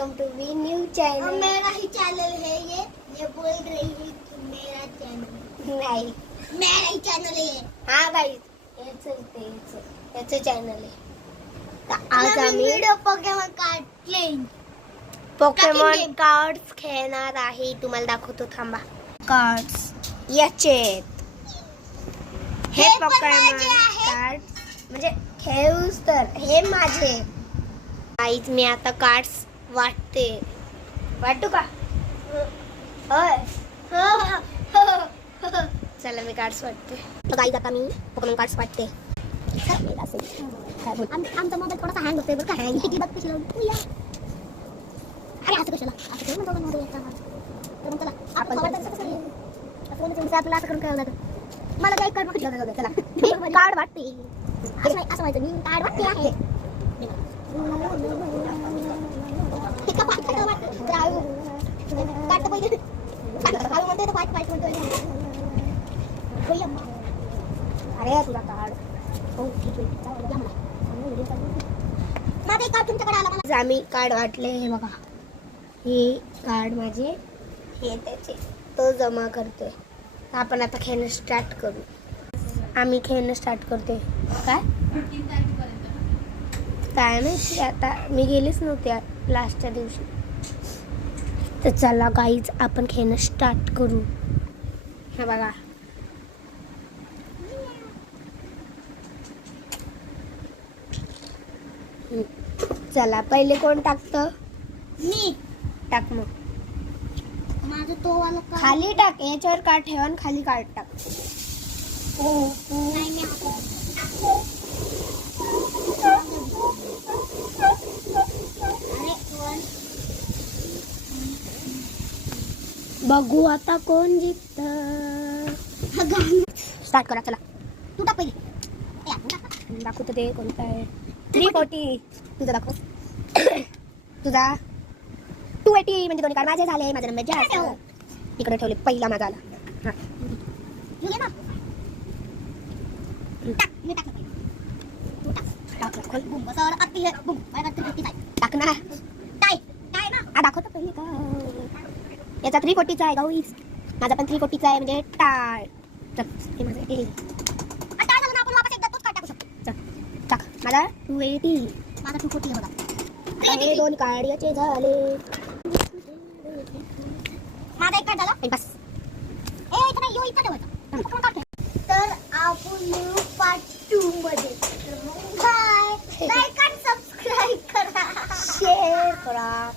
Welcome to we new channel. मेरा ही channel है ये बोल रही है कि मेरा चैनल नाही, मेरा ही चैनल है ये। हाँ भाई याचं चॅनल आहे। तर आज आम्ही video Pokemon card Pokemon cards खेळणार आहे। तुम्हाला दाखवतो थांबा। कार्ड्स याचे हे पण पोकेमॉन माझे आहे। कार्ड्स म्हणजे खेळूस तर हे माझे। गाईज मी आता कार्ड्स वाटते, वाटू का? होय चला मी कार्ड्स वाटते। तर गाईज आता मी पोकेमॉन कार्ड्स वाटते। आमचा मोबाईल थोडासा हँग होतोय बरं का। हँग किती बघ कशी लावून या अरे असं कशाला असं करून दोघं मध्ये येतात तर मग चला आपण असं आपल्याला असं करून कळलं जातं। मला काही कार्ड वाटलं चला कार्ड वाटते असं व्हायचं मी कार्ड वाटते आहे अरे तुला कार्ड माझं एक कार्ड तुमच्याकडे आला मला आम्ही कार्ड वाटले। हे बघा, हे कार्ड माझे, हे त्याचे, तो जमा करतोय। तर आपण आता खेळणं स्टार्ट करू। आम्ही खेळणं स्टार्ट करतोय। काय काय माहिती, आता मी गेलीच नव्हते लास्टच्या दिवशी। तर चला गाईज आपण खेळणं स्टार्ट करू। हे बघा, चला पहिले कोण टाकतं? मी टाक मग। माझं तो वाला कार्ड खाली टाक, याच्यावर कार्ड ठेवा आणि खाली कार्ड टाक। नाही मी बघू आता कोण जिंकत। स्टार्ट करा चला। तू टाक पहिले दाखवतो ते कोणता आहे। 340 तुझा दाखव। तुझा 280 म्हणजे दोन्ही कार्ड माझे झाले। माझा नंबर जास्त इकडे ठेवले, पहिला माझा आला। हा घे ना टाक मी टाकलं पहिले तू टाक टाक खोल। बुम बसवर आती है बुम माझ्या कडे किती आहे टाक ना। टाय टाय ना हा दाखवतो पहिले का। याचा 340 चा आहे गाईस, माझा पण 340 चा आहे म्हणजे टाळ। चल हे माझं हे आता झालं ना आपण वापस एकदा तोच कार्ड टाकू शकतो चल टाक। माझा 280, माझा 240 आहे बघा हे दोन कार्ड याचे झाले। माझा एक कार्ड झाला बस ए इथं नाही यो इथं ठेवायचा तर आपण पार्ट 2 मध्ये बाय लाईक आणि सबस्क्राइब करा शेअर करा।